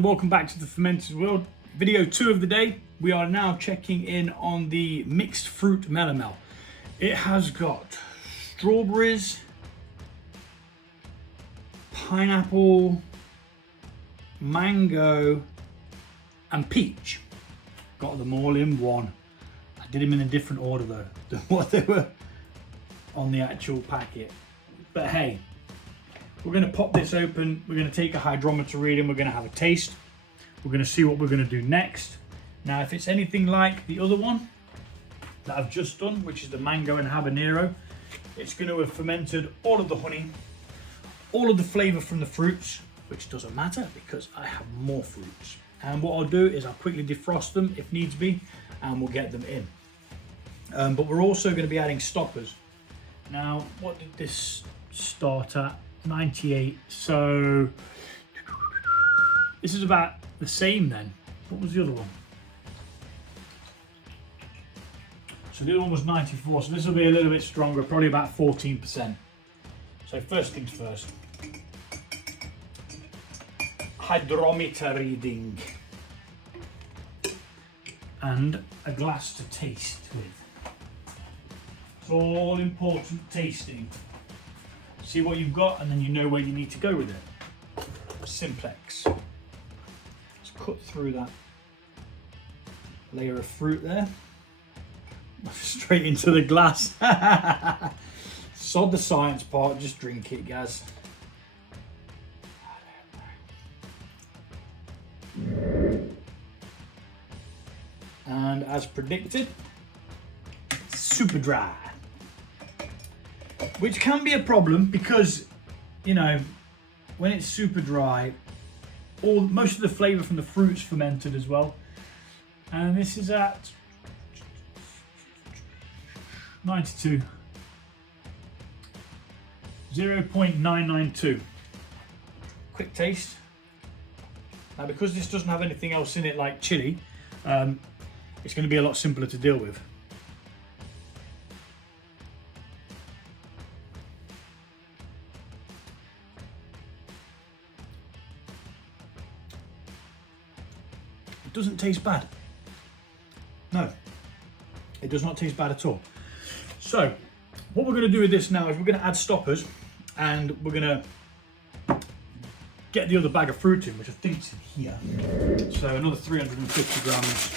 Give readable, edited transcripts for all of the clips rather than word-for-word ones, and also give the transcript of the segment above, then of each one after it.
and welcome back to the Fermented World. Video 2 of the day. We are now checking in on the mixed fruit melomel. It has got strawberries, pineapple, mango and peach. Got them all in one. I did them in a different order though than what they were on the actual packet. But hey, we're going to pop this open, we're going to take a hydrometer reading, we're going to have a taste, we're going to see what we're going to do next. Now if it's anything like the other one that I've just done, which is the mango and habanero, it's going to have fermented all of the honey, all of the flavour from the fruits, which doesn't matter because I have more fruits. And what I'll do is I'll quickly defrost them if needs be and we'll get them in. But we're also going to be adding stoppers. Now what did this start at? 98, so this is about the same then. What was the other one? So the other one was 94, so this will be a little bit stronger, probably about 14%. So first things first, hydrometer reading and a glass to taste with. It's all important tasting. See what you've got and then you know where you need to go with it. Simplex. Let's cut through that layer of fruit there. Straight into the glass. Sod the science part, just drink it, guys. And as predicted, super dry. Which can be a problem because, you know, when it's super dry, most of the flavour from the fruit's fermented as well. And this is at 92. 0.992. Quick taste. Now because this doesn't have anything else in it like chili, it's going to be a lot simpler to deal with. It doesn't taste bad. No, it does not taste bad at all. So what we're going to do with this now is we're going to add stoppers and we're going to get the other bag of fruit in, which I think is in here. So another 350 grams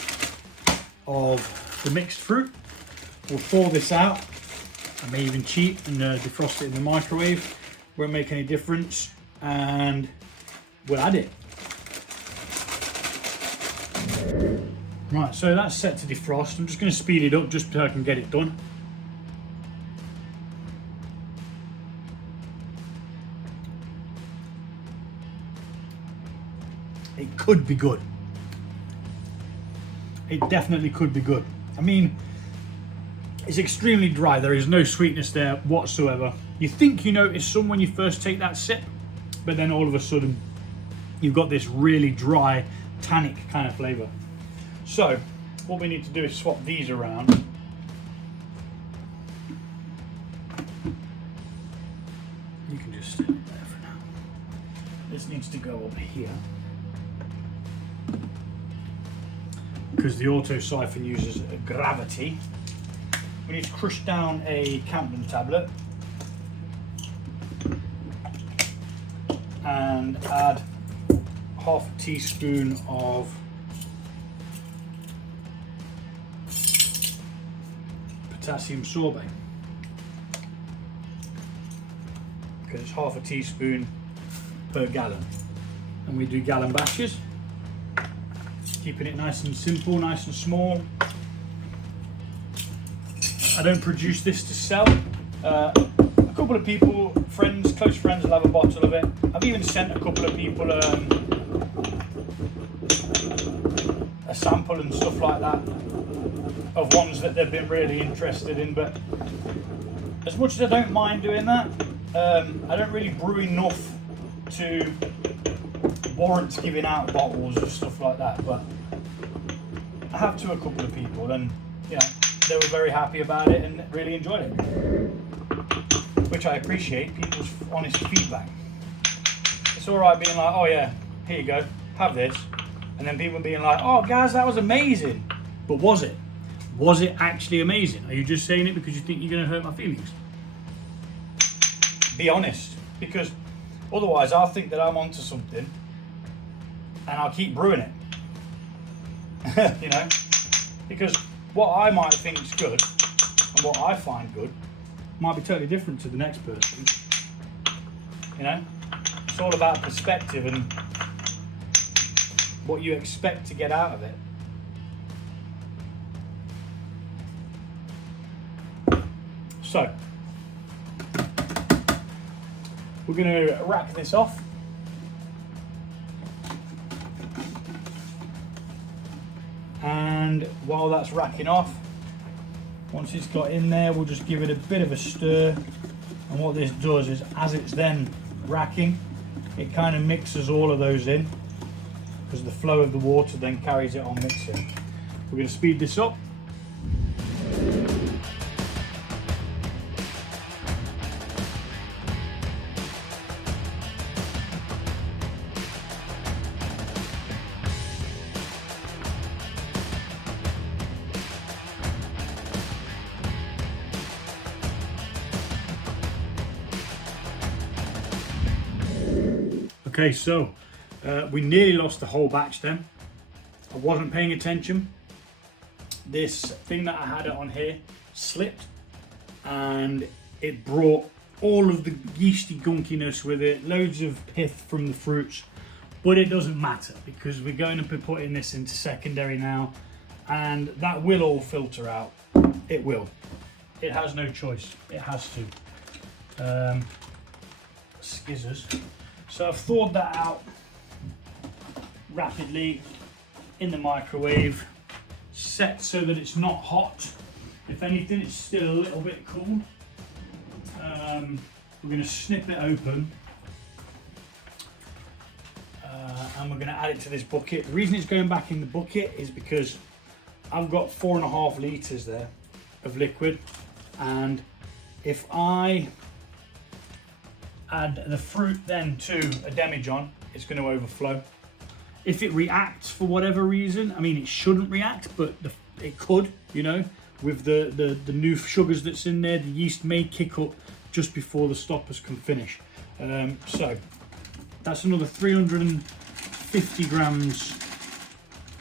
of the mixed fruit. We'll pour this out. I may even cheat and defrost it in the microwave. Won't make any difference, and we'll add it. Right, so that's set to defrost. I'm just going to speed it up just so I can get it done. It could be good. It definitely could be good. I mean, it's extremely dry. There is no sweetness there whatsoever. You think you notice some when you first take that sip, but then all of a sudden you've got this really dry, tannic kind of flavour. So what we need to do is swap these around. You can just sit up there for now. This needs to go up here because the auto siphon uses gravity. We need to crush down a Camden tablet and add half a teaspoon of potassium sorbate. Okay, it's half a teaspoon per gallon, and we do gallon batches, keeping it nice and simple, nice and small. I don't produce this to sell. A couple of people, friends, close friends, will have a bottle of it. I've even sent a couple of people a sample and stuff like that of ones that they've been really interested in, but as much as I don't mind doing that, I don't really brew enough to warrant giving out bottles of stuff like that, but I have to a couple of people, and you know, they were very happy about it and really enjoyed it, which I appreciate, people's honest feedback. It's all right being like, oh yeah, here you go, have this, and then people being like, oh guys, that was amazing. But was it? Was it actually amazing? Are you just saying it because you think you're going to hurt my feelings? Be honest, because otherwise I'll think that I'm onto something and I'll keep brewing it. You know? Because what I might think is good and what I find good might be totally different to the next person. You know? It's all about perspective and what you expect to get out of it. So, we're going to rack this off. And while that's racking off, once it's got in there, we'll just give it a bit of a stir. And what this does is, as it's then racking, it kind of mixes all of those in, because the flow of the water then carries it on mixing. We're going to speed this up. Okay, so we nearly lost the whole batch then. I wasn't paying attention. This thing that I had it on here slipped and it brought all of the yeasty gunkiness with it, loads of pith from the fruits, but it doesn't matter because we're going to be putting this into secondary now and that will all filter out. It will. It has no choice. It has to. Skizzers. So I've thawed that out rapidly in the microwave, set so that it's not hot. If anything, it's still a little bit cool. We're going to snip it open and we're going to add it to this bucket. The reason it's going back in the bucket is because I've got 4.5 litres there of liquid, and if I add the fruit then to a demijohn, it's going to overflow. If it reacts for whatever reason, I mean it shouldn't react, but it could, you know, with the new sugars that's in there, the yeast may kick up just before the stoppers can finish. So that's another 350 grams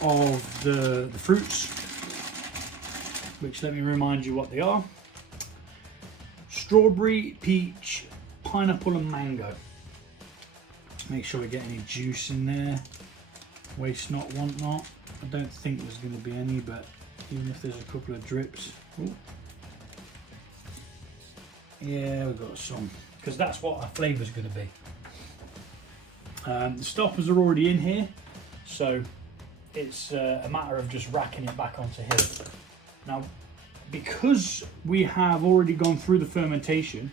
of the fruits, which, let me remind you what they are: strawberry, peach, pineapple and mango. Make sure we get any juice in there. Waste not, want not. I don't think there's going to be any, but even if there's a couple of drips. Ooh. Yeah, we've got some, because that's what our flavour's going to be. The stoppers are already in here, so it's a matter of just racking it back onto here. Now, because we have already gone through the fermentation,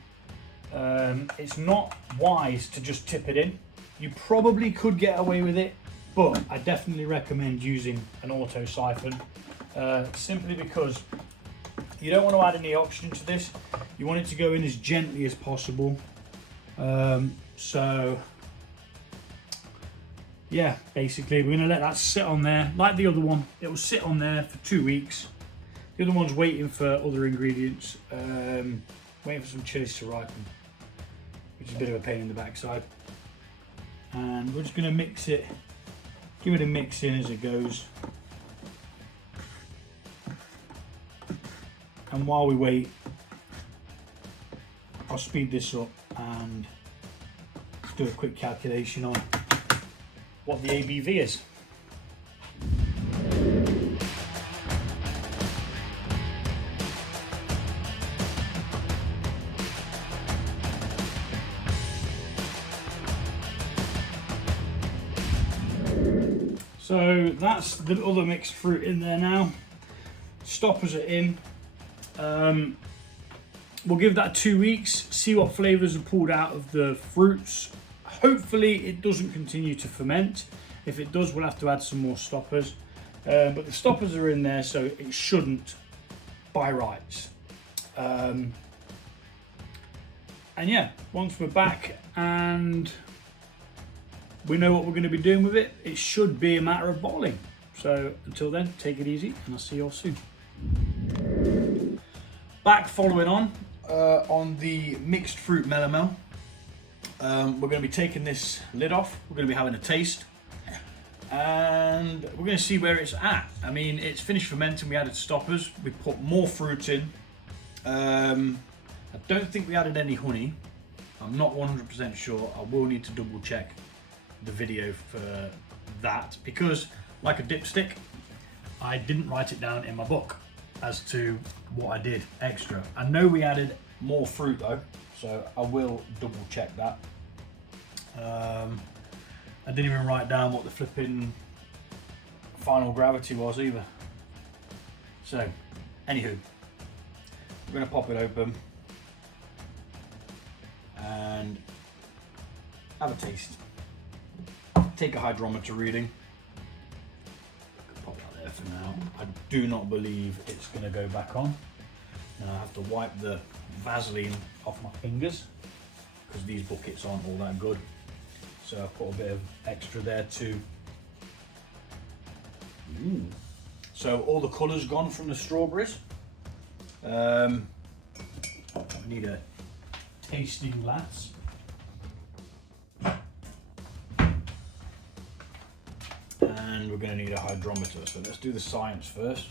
it's not wise to just tip it in. You probably could get away with it, but I definitely recommend using an auto siphon, simply because you don't want to add any oxygen to this. You want it to go in as gently as possible. So yeah, basically we're going to let that sit on there like the other one. It will sit on there for 2 weeks. The other one's waiting for other ingredients, waiting for some chilies to ripen, which is a bit of a pain in the backside. And we're just going to mix it, give it a mix in as it goes. And while we wait, I'll speed this up and do a quick calculation on what the ABV is. So that's the other mixed fruit in there now. Stoppers are in. We'll give that 2 weeks, see what flavours are pulled out of the fruits. Hopefully it doesn't continue to ferment. If it does, we'll have to add some more stoppers. But the stoppers are in there, so it shouldn't by rights. And yeah, once we're back and we know what we're going to be doing with it. It should be a matter of bottling. So until then, take it easy, and I'll see you all soon. Back following on the mixed fruit melomel. We're going to be taking this lid off. We're going to be having a taste, and we're going to see where it's at. I mean, it's finished fermenting. We added stoppers. We put more fruit in. I don't think we added any honey. I'm not 100% sure. I will need to double check the video for that, because like a dipstick, I didn't write it down in my book as to what I did extra. I know we added more fruit though, so I will double check that. I didn't even write down what the flipping final gravity was either. So, anywho, we're going to pop it open and have a taste. Take a hydrometer reading. Pop that there for now. I do not believe it's going to go back on. Now I have to wipe the Vaseline off my fingers because these buckets aren't all that good. So I've put a bit of extra there too. So all the colour's gone from the strawberries. I need a tasting glass. And we're going to need a hydrometer. So let's do the science first.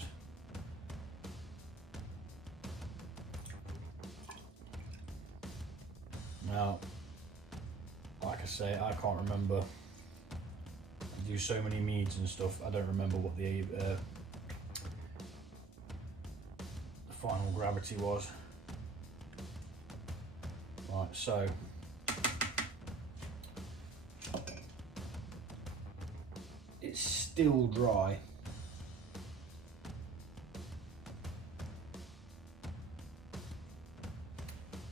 Now, like I say, I can't remember. I do so many meads and stuff. I don't remember what the final gravity was. Right, so it's still dry.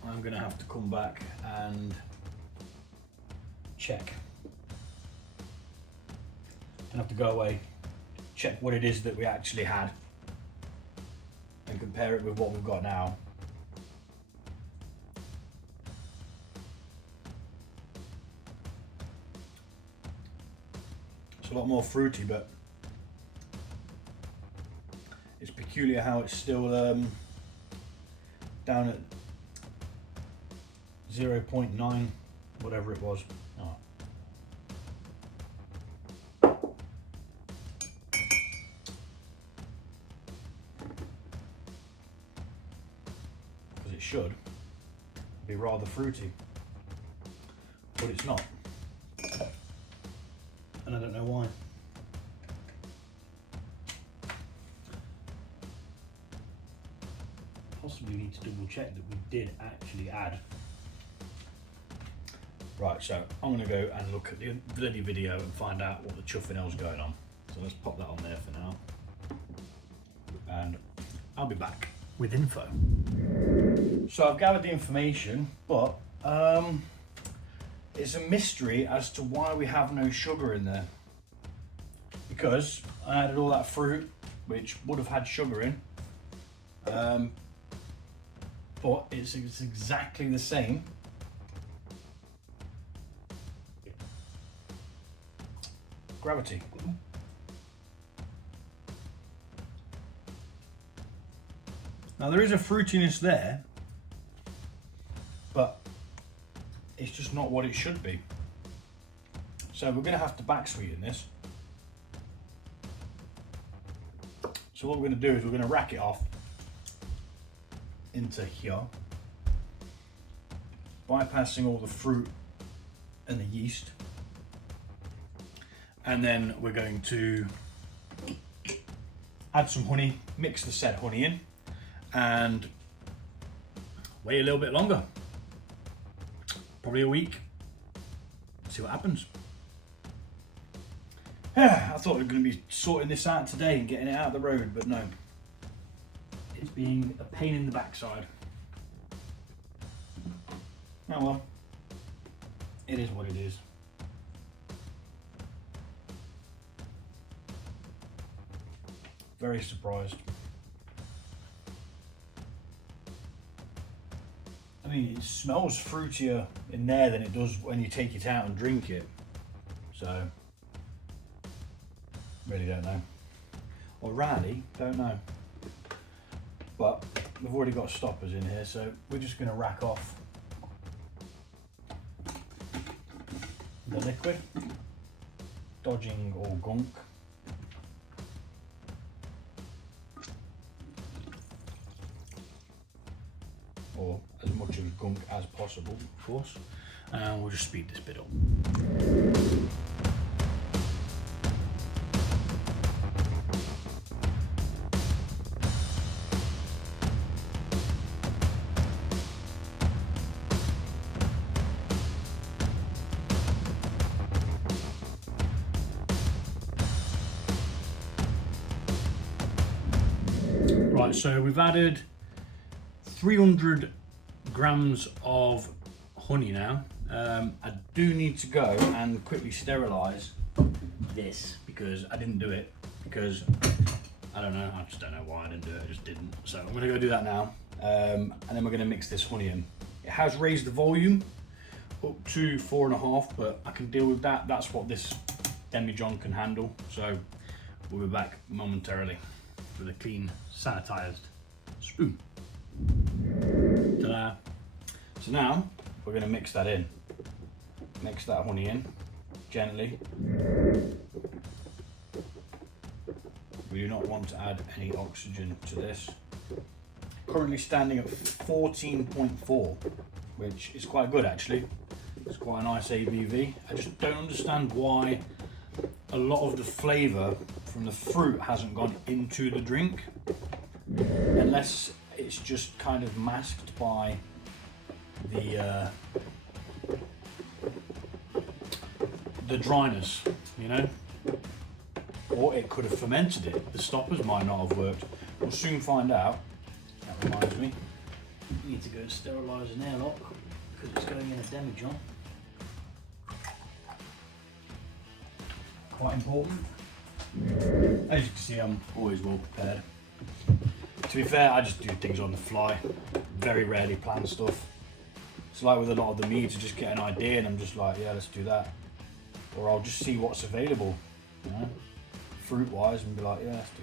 I'm gonna have to come back and check. I have to go away, check what it is that we actually had, and compare it with what we've got now. It's a lot more fruity, but it's peculiar how it's still down at 0.9, whatever it was. Oh. Because it should be rather fruity, but it's not. And I don't know why. Possibly need to double check that we did actually add. Right, so I'm going to go and look at the bloody video and find out what the chuffing hell's going on. So let's pop that on there for now. And I'll be back with info. So I've gathered the information, but it's a mystery as to why we have no sugar in there. Because I added all that fruit, which would have had sugar in, but it's exactly the same. Gravity. Now there is a fruitiness there, but it's just not what it should be. So we're going to have to back sweeten this. So what we're going to do is we're going to rack it off into here, bypassing all the fruit and the yeast. And then we're going to add some honey, mix the said honey in, and wait a little bit longer, probably a week, see what happens. I thought we were going to be sorting this out today and getting it out of the road, but no. It's being a pain in the backside. Oh well, it is what it is. Very surprised. I mean, it smells fruitier in there than it does when you take it out and drink it. So, really don't know. Or really don't know. But we've already got stoppers in here, so we're just going to rack off the liquid, dodging all gunk. Or as much of gunk as possible, of course. And we'll just speed this bit up. Right, so we've added 300 grams of honey now. I do need to go and quickly sterilise this because I didn't do it because I don't know, I just don't know why I didn't do it, I just didn't. So I'm gonna go do that now, and then we're gonna mix this honey in. It has raised the volume up to 4.5, but I can deal with that. That's what this demijohn can handle. So we'll be back momentarily with a clean, sanitised spoon. Ta-da! So now we're going to mix that in. Mix that honey in gently. We do not want to add any oxygen to this. Currently standing at 14.4, which is quite good actually. It's quite a nice ABV. I just don't understand why a lot of the flavour from the fruit hasn't gone into the drink, unless it's just kind of masked by the dryness, you know, or it could have fermented it. The stoppers might not have worked. We'll soon find out. That reminds me, we need to go and sterilise an airlock because it's going in a demijohn. Quite important. As you can see, I'm always well prepared. To be fair, I just do things on the fly. Very rarely plan stuff. It's like with a lot of the meads, I just get an idea and I'm just like, yeah, let's do that. Or I'll just see what's available, you know, fruit-wise, and be like, yeah, let's do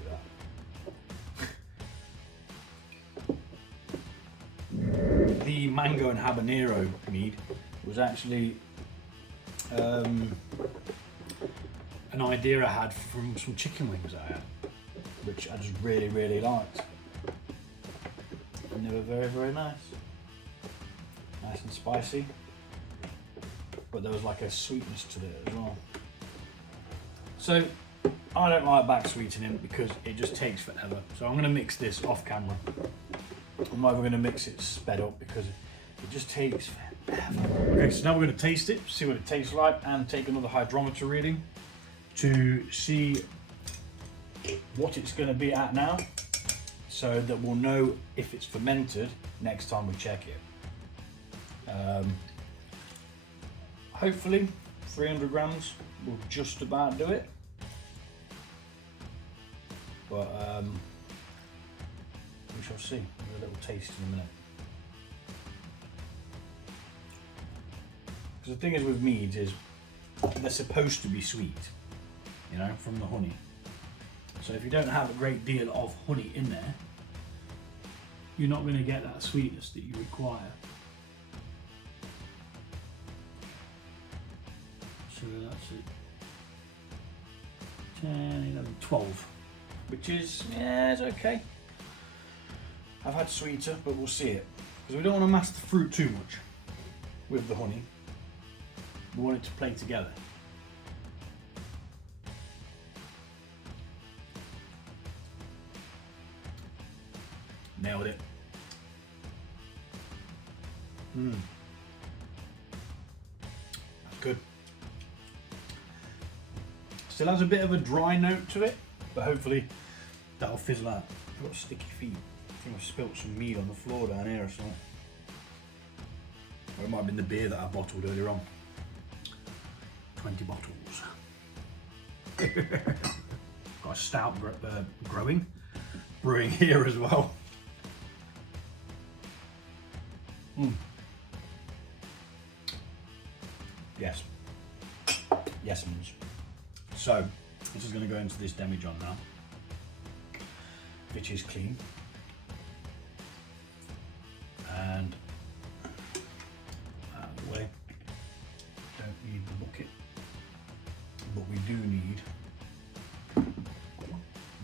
that. The mango and habanero mead was actually an idea I had from some chicken wings I had, which I just really, really liked. And they were very, very nice. Nice and spicy. But there was like a sweetness to it as well. So I don't like back sweetening because it just takes forever. So I'm going to mix this off camera. I'm either going to mix it sped up because it just takes forever. Okay, so now we're going to taste it, see what it tastes like, and take another hydrometer reading to see what it's going to be at now, so that we'll know if it's fermented next time we check it. Hopefully 300 grams will just about do it, but we shall see. We'll have a little taste in a minute. Because the thing is with meads is they're supposed to be sweet, you know, from the honey. So if you don't have a great deal of honey in there, you're not going to get that sweetness that you require. So that's it. 10, 11, 12. Which is, yeah, it's okay. I've had sweeter, but we'll see it. Because we don't want to mask the fruit too much with the honey. We want it to play together. Nailed it. That's good. Still has a bit of a dry note to it, but hopefully that'll fizzle out. I've got sticky feet. I think I've spilt some mead on the floor down here or something. Or it might have been the beer that I bottled earlier on. 20 bottles. Got a stout brewing here as well. Yes. Yes, means. So this is going to go into this demijohn now, which is clean. And out of the way. Don't need the bucket, but we do need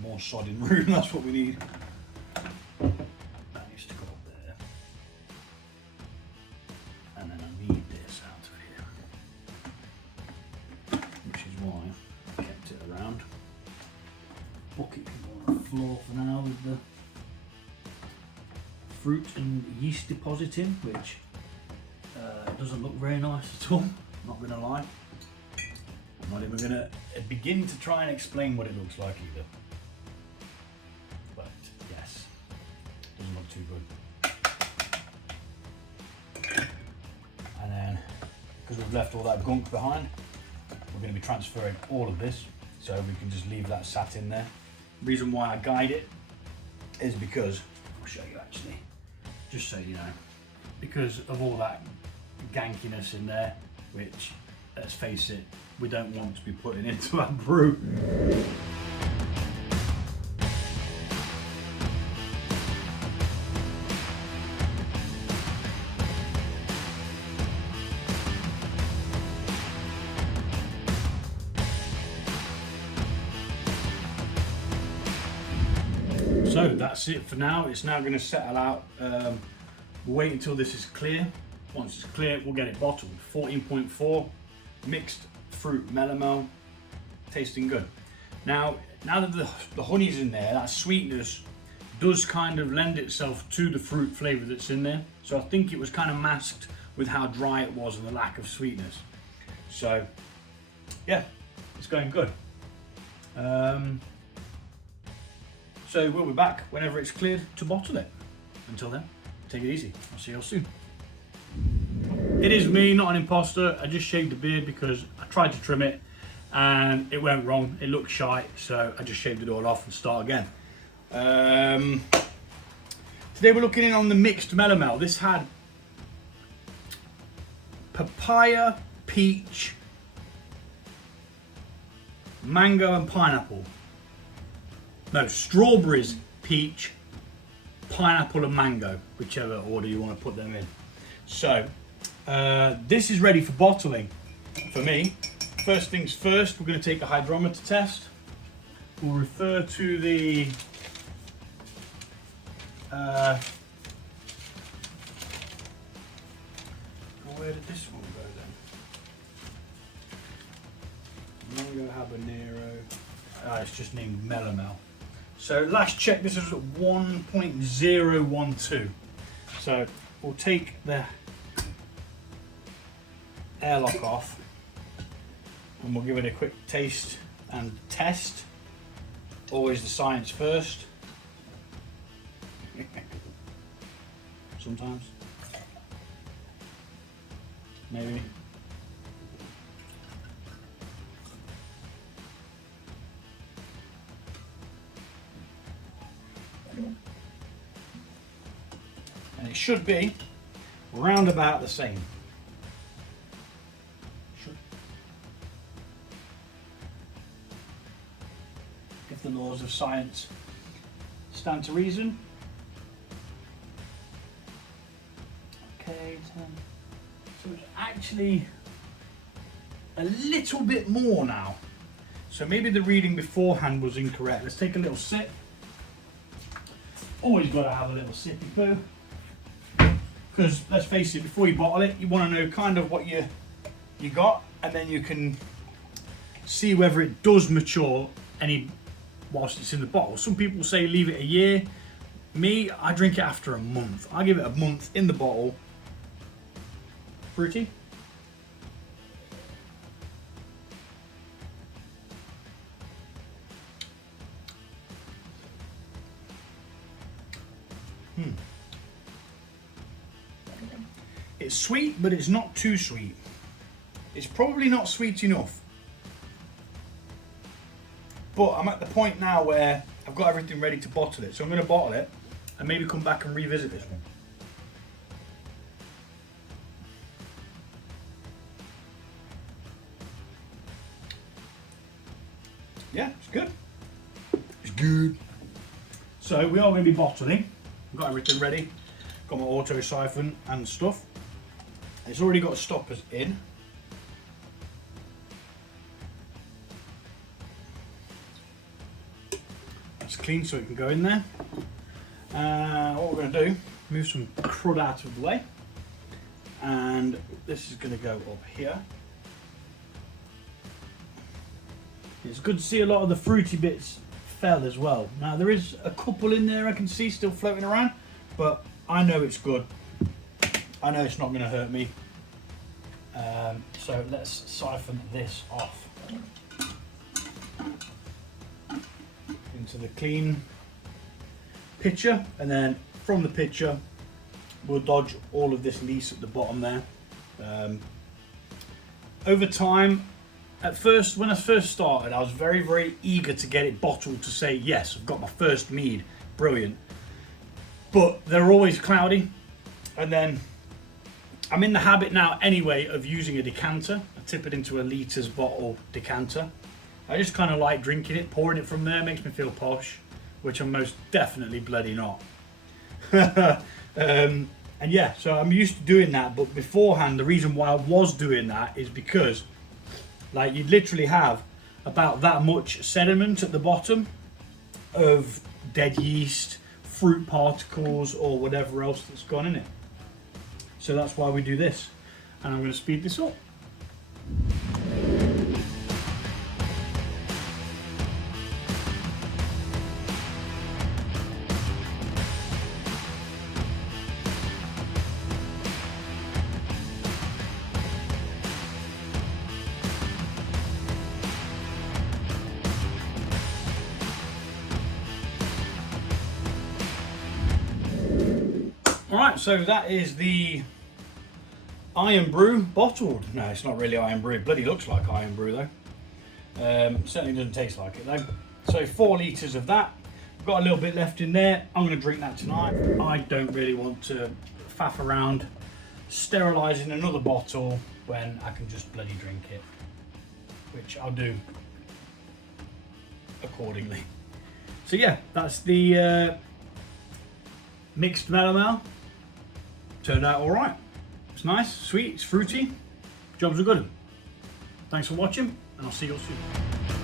more sodding room. That's what we need. That needs to go up there, and then I need this out of here, which is why I kept it around. Bucket can go on the floor for now with the fruit and yeast depositing, which doesn't look very nice at all, not gonna lie. I'm not even gonna begin to try and explain what it looks like either. But yes, doesn't look too good. And then, because we've left all that gunk behind, we're gonna be transferring all of this, so we can just leave that sat in there. The reason why I guide it is because, I'll show you actually, just so you know, because of all that gankiness in there, which, let's face it, we don't want to be putting into our brew. So that's it for now. It's now going to settle out. We'll wait until this is clear. Once it's clear, we'll get it bottled. 14.4 mixed fruit melomel, tasting good. Now that the honey's in there, that sweetness does kind of lend itself to the fruit flavour that's in there. So I think it was kind of masked with how dry it was and the lack of sweetness. So yeah, it's going good. So we'll be back whenever it's cleared to bottle it. Until then, take it easy. I'll see you all soon. It is me, not an imposter. I just shaved the beard because I tried to trim it and it went wrong. It looked shite, so I just shaved it all off and start again. Today we're looking in on the mixed melomel. This had papaya, peach, mango and pineapple. No, strawberries, peach, pineapple and mango, whichever order you want to put them in. So this is ready for bottling for me. First things first, we're going to take a hydrometer test. We'll refer to the where did this one go then? Mango habanero. It's just named melomel. So last check, this is at 1.012. So we'll take the airlock off and we'll give it a quick taste and test. Always the science first. Sometimes. Maybe. And it should be round about the same. Should. If the laws of science stand to reason. Okay, 10. So it's actually a little bit more now. So maybe the reading beforehand was incorrect. Let's take a little sip. Always got to have a little sippy poo. Because let's face it, before you bottle it, you want to know kind of what you got, and then you can see whether it does mature any whilst it's in the bottle. Some people say leave it a year. Me, I drink it after a month. I give it a month in the bottle. Fruity. It's sweet, but it's not too sweet. It's probably not sweet enough. But I'm at the point now where I've got everything ready to bottle it. So I'm going to bottle it and maybe come back and revisit this one. Good. It's good. So we are going to be bottling. I've got everything ready. Got my auto siphon and stuff. It's already got stoppers in. That's clean so it can go in there. What we're going to do, move some crud out of the way. And this is going to go up here. It's good to see a lot of the fruity bits fell as well. Now there is a couple in there I can see still floating around, but I know it's good. I know it's not going to hurt me. So let's siphon this off into the clean pitcher, and then from the pitcher we'll dodge all of this lees at the bottom there. Over time, at first, when I first started, I was very eager to get it bottled to say, yes, I've got my first mead, brilliant. But they're always cloudy, and then I'm in the habit now anyway of using a decanter. I tip it into a litres bottle decanter. I just kind of like drinking it, pouring it from there, makes me feel posh, which I'm most definitely bloody not. And yeah, so I'm used to doing that, but beforehand, the reason why I was doing that is because like you'd literally have about that much sediment at the bottom of dead yeast, fruit particles, or whatever else that's gone in it. So that's why we do this. And I'm going to speed this up. Alright, so that is the Iron Brew bottled. No, it's not really Iron Brew. It bloody looks like Iron Brew though. Certainly doesn't taste like it though. So 4 litres of that. I've got a little bit left in there. I'm going to drink that tonight. I don't really want to faff around sterilising another bottle when I can just bloody drink it. Which I'll do accordingly. So yeah, that's the mixed melomel. Turned out all right. It's nice, sweet, it's fruity. Jobs are good. Thanks for watching, and I'll see you all soon.